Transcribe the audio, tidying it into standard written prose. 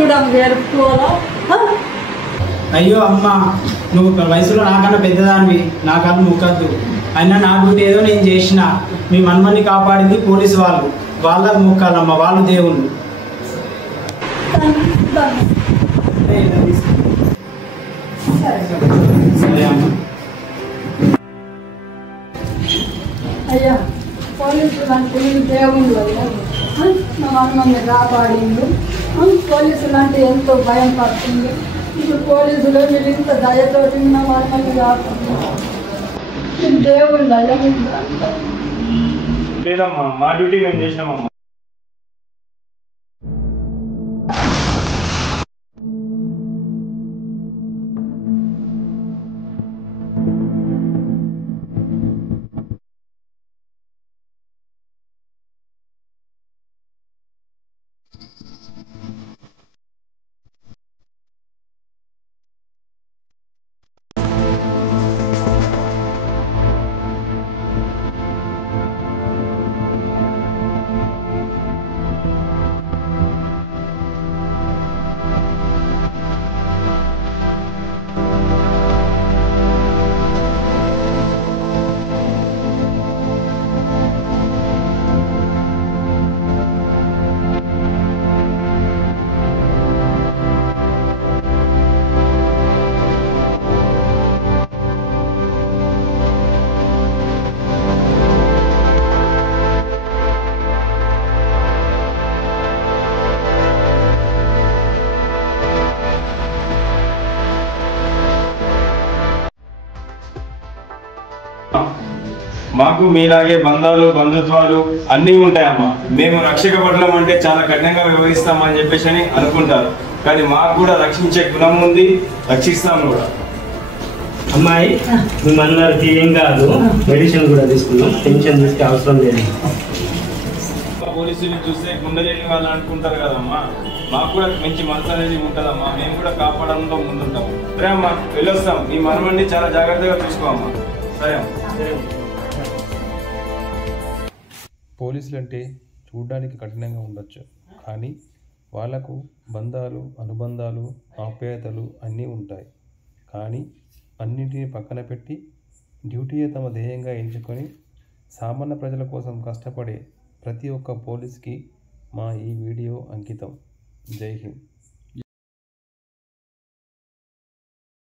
కూడా వేరుకోవాలా? అయ్యో అమ్మ, నువ్వు వయసులో నాకన్నా పెద్దదానివి, నాకన్నా ముక్కద్దు. అయినా నా డ్యూటీ ఏదో నేను చేసిన. మీ మనమని కాపాడింది పోలీసు వాళ్ళు, వాళ్ళకు ముక్కాలమ్మ, వాళ్ళు దేవుళ్ళు. సరే అమ్మ. అయ్యా, పోలీసులు అంటే దేవుళ్ళు అయ్యా, మా మనమని కాపాడిండు. పోలీసులు అంటే ఎంతో భయం పడుతుంది. ఇప్పుడు పోలీసులు మీరు ఇంత దయతోటి మా మనమని కాపాడు దేవుళ్ళు అయ్యా. లేదమ్మా, మా డ్యూటీ మేము చేసినామమ్మా. మాకు మీలాగే బంధాలు బంధుత్వాలు అన్నీ ఉంటాయమ్మా. మేము రక్షక పడడం అంటే చాలా కఠినంగా వ్యవహరిస్తామని చెప్పేసి అని అనుకుంటారు, కానీ మాకు కూడా రక్షించే గుణం ఉంది, రక్షిస్తాం కూడా. అమ్మాయి, మిమ్మల్ని ఏం కాదు, మెడిసిన్ కూడా తీసుకున్నాం, టెన్షన్ తీసుకే అవసరం లేదు. పోలీసులు చూస్తే గుండెలేని వాళ్ళు అనుకుంటారు కదమ్మా, మాకు కూడా మంచి మనసు అనేది ఉంటుందమ్మా. మేము కూడా కాపాడంలో ముందుంటాము. సరే అమ్మా, వెళ్ళొస్తాం. మీ మనమండి చాలా జాగ్రత్తగా చూసుకోమ్మా. సరే అమ్మా. పోలీసులు అంటే చూడడానికి కఠినంగా ఉండొచ్చు, కానీ వాళ్లకు బంధాలు, అనుబంధాలు, ఆప్యాయతలు అన్నీ ఉంటాయి. కానీ అన్నింటినీ పక్కన పెట్టి డ్యూటీయే తమ ధ్యేయంగా ఎంచుకొని సామాన్య ప్రజల కోసం కష్టపడే ప్రతి ఒక్క పోలీస్కి మా ఈ వీడియో అంకితం. జై హింద్.